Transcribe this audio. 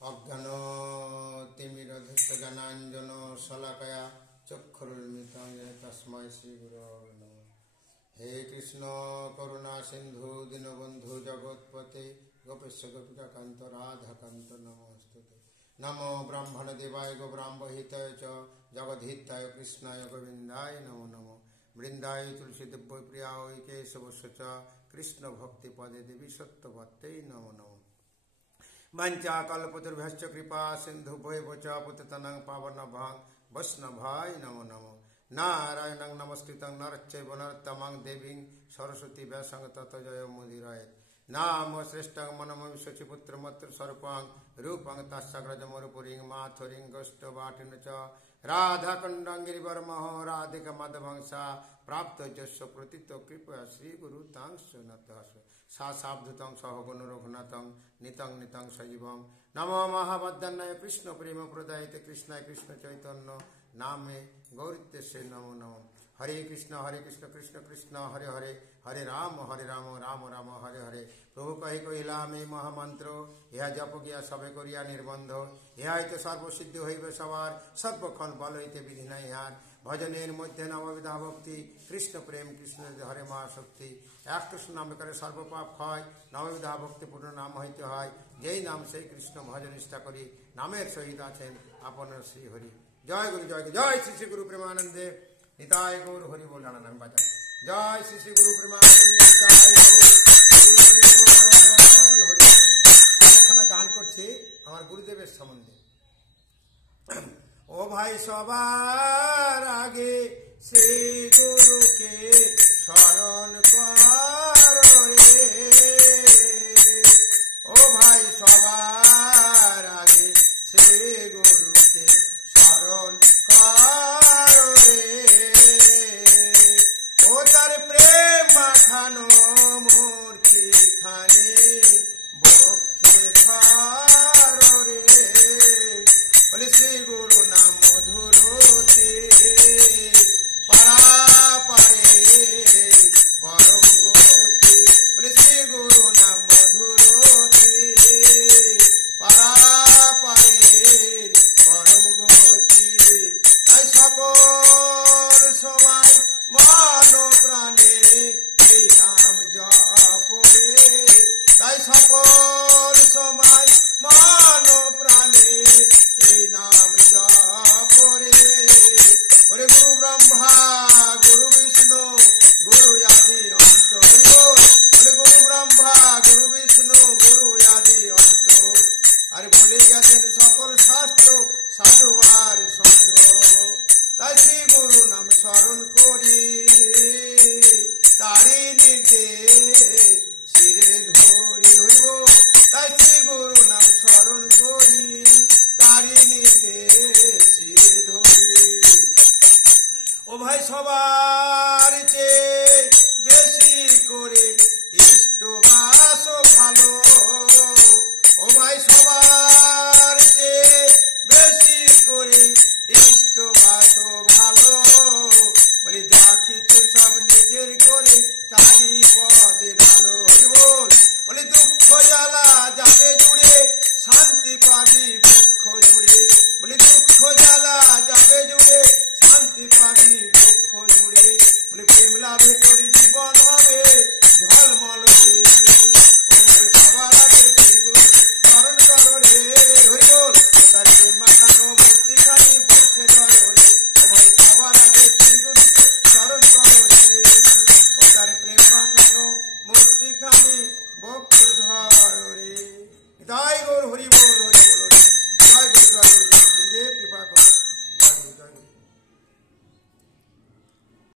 অজ্ঞানতিমিরধিষ্ঠ জ্ঞানাঞ্জন শলাকয়া চক্ষুরুন্মিলিতং येन তস্मै শ্রীগুরবে নমঃ। হে কৃষ্ণ করুণা সিন্ধু দীনবন্ধু জগৎপতে গোপেশ গোপিকান্ত রাধাকান্ত নমস্তুতে। নমো ব্রাহ্মণ দেবায় গো ব্রাহ্মহিতায় চ জগদ্ধিতায় কৃষ্ণায় গোবিন্দায় নমো নমঃ। বৃন্দায় তুলসী দিব্য প্রিয়ায় কেশবস্য চ কৃষ্ণ ভক্তি পদে দেবী সত্যবত্যৈ নমো নমঃ। বাঞ্ছা কল্পতরুভ্যশ্চ কৃপা সিন্ধুভ্যেব চ পতিতানাং পাবনভ্যাং বৈষ্ণভায় নমো নমঃ। নারায়ণং নমস্কৃতং নরচৈব নরোত্তমং দেবীং সরস্বতী ব্যাসং ততো জয়মুদীরয়েৎ। নাম শ্রেষ্ঠং মনমমি শচীপুত্রমত্র স্বরূপং রূপং তস্যাগ্রজমরুপুরিং মাথুরিং গোষ্ঠবাটিন চ রাধাকুণ্ডং গিরিবর্মহ রাধিকা মাধবংসা প্রাপ্ত যস্য প্রতীত কৃপয়া শ্রীগুরু তাং নতঃ সা সাবধূতং সহগণ রঘুনাথং নিতং নিতং সজীবং। নমো মহাবদ্যান্নায় কৃষ্ণ প্রেম প্রদায়িতে কৃষ্ণায় কৃষ্ণ চৈতন্য নামে গৌরিতেশে নমো নমঃ। হরে কৃষ্ণ কৃষ্ণ কৃষ্ণ হরে হরে হরে রাম রাম রাম হরে হরে। প্রভু কহি কহিলাম এই মহামন্ত্র ইহা জপ গিয়া সবে করিয়া নির্বন্ধ। ইহা হইতে সর্বসিদ্ধি হইবে সবার সর্বক্ষণ বল হইতে বিধি নাই ইহার। ভজনের মধ্যে নববিধা ভক্তি কৃষ্ণ প্রেম কৃষ্ণ হরে মহাশক্তি। এক কৃষ্ণ নামে করে সর্বপাপ ক্ষয় নববিধা ভক্তি পূর্ণ নাম হইতে হয়। যেই নাম সেই কৃষ্ণ ভজ নিষ্ঠা করি নামের সহিত আছেন আপনার শ্রী হরি। জয় গুরু জয় শ্রী শ্রী গুরু প্রেমানন্দে নিতাই গৌর হরি বল। নাম বাজাও জয় শ্রী শ্রী গুরু প্রেমানন্দে নিতাই গৌর হরি বল হরি বল। এখানে গান করছি আমার গুরুদেবের সম্বন্ধে। ও ভাই সবার আগে শ্রী গুরুকে স্মরণ কর রে। ও ভাই সবার